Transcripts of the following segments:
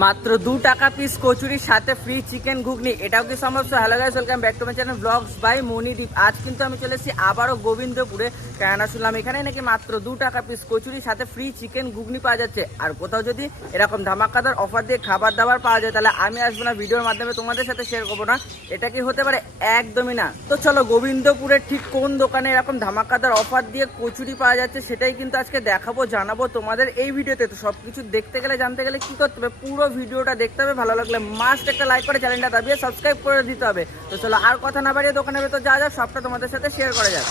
মাত্র 2 টাকা পিস কচুরির সাথে ফ্রি চিকেন ঘুগনি, এটাও কি সম্ভব? So hello guys, welcome back to my channel blogs by Monideep. আজ কিন্তু আমি চলে এসেছি আবারও গোবিন্দপুরে। কেননা শুনলাম এখানে নাকি মাত্র 2 টাকা পিস কচুরির সাথে ফ্রি চিকেন ঘুগনি পাওয়া যাচ্ছে। আর কোথাও যদি এরকম ধামাকাদার অফার দিয়ে খাবার দাবার পাওয়া যায় তাহলে আমি আসবো না, ভিডিওর মাধ্যমে তোমাদের সাথে শেয়ার করবো না। এটা কি হতে পারে? একদমই না। তো চলো, গোবিন্দপুরের ঠিক কোন দোকানে এরকম ধামাকাদার অফার দিয়ে কচুরি পাওয়া যাচ্ছে সেটাই কিন্তু আজকে দেখাবো, জানাবো তোমাদের এই ভিডিওতে। তো সবকিছু দেখতে গেলে, জানতে গেলে কি করতে হবে? পুরো ভিডিওটা দেখতে হবে। ভালো লাগলে মাস্ট একটা লাইক করে চ্যানেলটা দাবিয়ে সাবস্ক্রাইব করে দিতে হবে। তো চলো আর কথা না বাড়িয়ে দোকানের ভেতর যা সবটা তোমাদের সাথে শেয়ার করা যাক।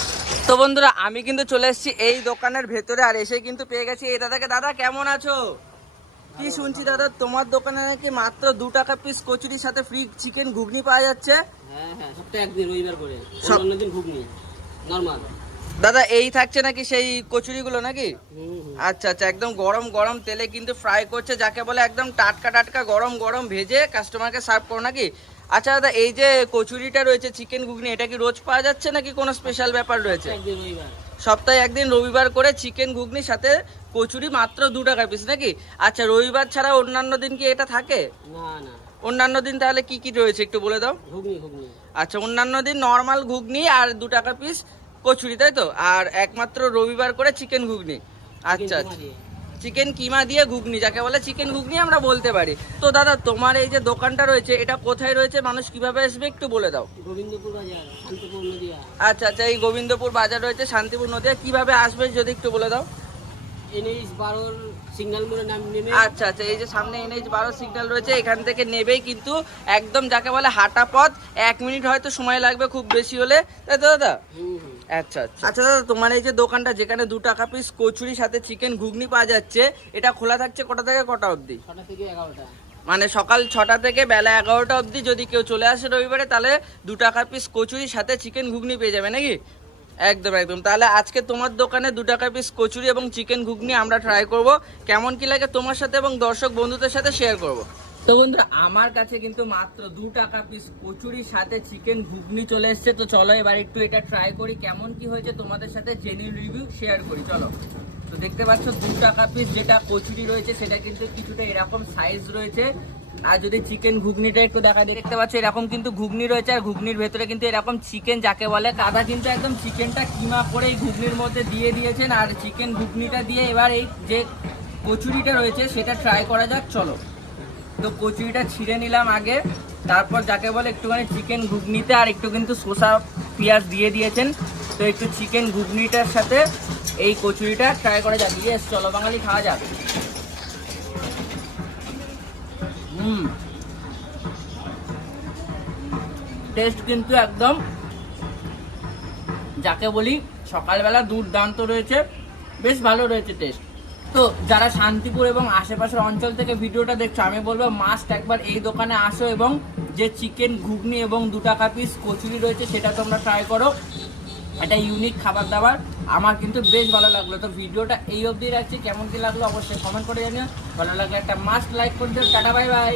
তো বন্ধুরা, আমি কিন্তু চলে এসেছি এই দোকানের ভেতরে, আর এসে কিন্তু পেয়ে গেছি এই দাদাকে। দাদা কেমন আছো? কি শুনছি দাদা, তোমার দোকানে নাকি মাত্র 2 টাকা পিস কচুরির সাথে ফ্রি চিকেন ঘুগনি পাওয়া যাচ্ছে? হ্যাঁ হ্যাঁ, সপ্তাহে একদিন রবিবার করে, অন্যদিন ঘুগনি নরমাল। দাদা এই থাকছে নাকি সেই কচুরিগুলো নাকি? আচ্ছা আচ্ছা, একদম গরম গরম তেলে কিন্তু ফ্রাই করছে, যাকে বলে একদম টাটকা টাটকা গরম গরম ভেজে কাস্টমারকে সার্ভ করো নাকি? আচ্ছা দাদা, এই যে কচুরিটা রয়েছে চিকেন ঘুগনি, এটা কি রোজ পাওয়া যাচ্ছে নাকি কোনো স্পেশাল ব্যাপার রয়েছে? সপ্তাহে একদিন রবিবার করে চিকেন ঘুগনির সাথে কচুরি মাত্র 2 টাকা পিস নাকি? আচ্ছা, রবিবার ছাড়া অন্যান্য দিন কি এটা থাকে? না না। অন্যান্য দিন তাহলে কি কি রয়েছে একটু বলে দাও। ঘুগনি ঘুগনি। আচ্ছা, অন্যান্য দিন নর্মাল ঘুগনি আর 2 টাকা পিস কচুরি, তাই তো? আর একমাত্র রবিবার করে চিকেন ঘুগনি। আচ্ছা আচ্ছা, চিকেন কিমা দিয়ে ঘুগনি, যাকে বলে চিকেন ঘুগনি আমরা বলতে পারি। তো দাদা, তোমার এই যে দোকানটা রয়েছে এটা কোথায় রয়েছে, মানুষ কিভাবে আসবে একটু বলে দাও। গোবিন্দপুর বাজার, শান্তিপুর নদিয়া। আচ্ছা আচ্ছা, এই গোবিন্দপুর বাজার রয়েছে, শান্তিপুর নদিয়া। কিভাবে আসবে যদি একটু বলে দাও। NH 12 সিগন্যাল মোড়ে নাম নেমে। আচ্ছা আচ্ছা, এই যে সামনে NH 12 সিগন্যাল রয়েছে, এখান থেকে নেবেই কিন্তু একদম, যাকে বলে হাঁটা পথ। 1 মিনিট হয়তো সময় লাগবে খুব বেশি হলে, তাই তো দাদা? আচ্ছা আচ্ছা আচ্ছা দাদা, তোমার এই যে দোকানটা যেখানে 2 টাকা পিস কচুরি সাথে চিকেন ঘুগনি পাওয়া যাচ্ছে, এটা খোলা থাকছে কটা থেকে কটা অবধি? 6টা থেকে 11টা। মানে সকাল 6টা থেকে বেলা 11টা অবধি। যদি কেউ চলে আসে রবিবারে তাহলে 2 টাকা পিস কচুরির সাথে চিকেন ঘুগনি পেয়ে যাবে নাকি? একদম একদম। তাহলে আজকে তোমার দোকানে 2 টাকা পিস কচুরি এবং চিকেন ঘুগনি আমরা ট্রাই করব, কেমন কি লাগে তোমার সাথে এবং দর্শক বন্ধুদের সাথে শেয়ার করব। তো বন্ধুরা, আমার কাছে কিন্তু মাত্র 2 টাকা পিস কচুরির সাথে চিকেন ঘুগনি চলে এসেছে। তো চলো এবার একটু এটা ট্রাই করি, কেমন কি হয়েছে তোমাদের সাথে জেনুইন রিভিউ শেয়ার করি। চলো। তো দেখতে পাচ্ছ 2 টাকা পিস যেটা কচুরি রয়েছে সেটা কিন্তু কিছুটা এরকম সাইজ রয়েছে। আর যদি চিকেন ঘুগনিটা একটু দেখা দিই, দেখতে পাচ্ছ এরকম কিন্তু ঘুগনি রয়েছে, আর ঘুগনির ভেতরে কিন্তু এরকম চিকেন, যাকে বলে কাদা, কিন্তু একদম চিকেনটা কিমা করে এই ঘুগনির মধ্যে দিয়ে দিয়েছেন। আর চিকেন ঘুগনিটা দিয়ে এবার এই যে কচুরিটা রয়েছে সেটা ট্রাই করা যাক। চলো। তো কচুরিটা ছিঁড়ে নিলাম আগে, তারপর যাকে বলে একটুখানি চিকেন ঘুগনিতে আর একটু কিন্তু শসা পেঁয়াজ দিয়ে দিয়েছেন। তো একটু চিকেন ঘুগনিটার সাথে এই কচুরিটা ট্রাই করা যাক। ইয়েস, চলো বাঙালি খাওয়া যাক। টেস্ট কিন্তু একদম, যাকে বলি সকালবেলা দুর্দান্ত রয়েছে, বেশ ভালো রয়েছে টেস্ট। তো যারা শান্তিপুর এবং আশেপাশের অঞ্চল থেকে ভিডিওটা দেখছো, আমি বলবো মাস্ট একবার এই দোকানে আসো এবং যে চিকেন ঘুগনি এবং 2 টাকা পিস কচুরি রয়েছে সেটা তোমরা ট্রাই করো। এটা ইউনিক খাবার দাবার, আমার কিন্তু বেশ ভালো লাগলো। তো ভিডিওটা এই অবধি রাখছি, কেমন কি লাগলো অবশ্যই কমেন্ট করে জানিও। ভালো লাগলে একটা মাস্ট লাইক করে দিও। Tata bye bye.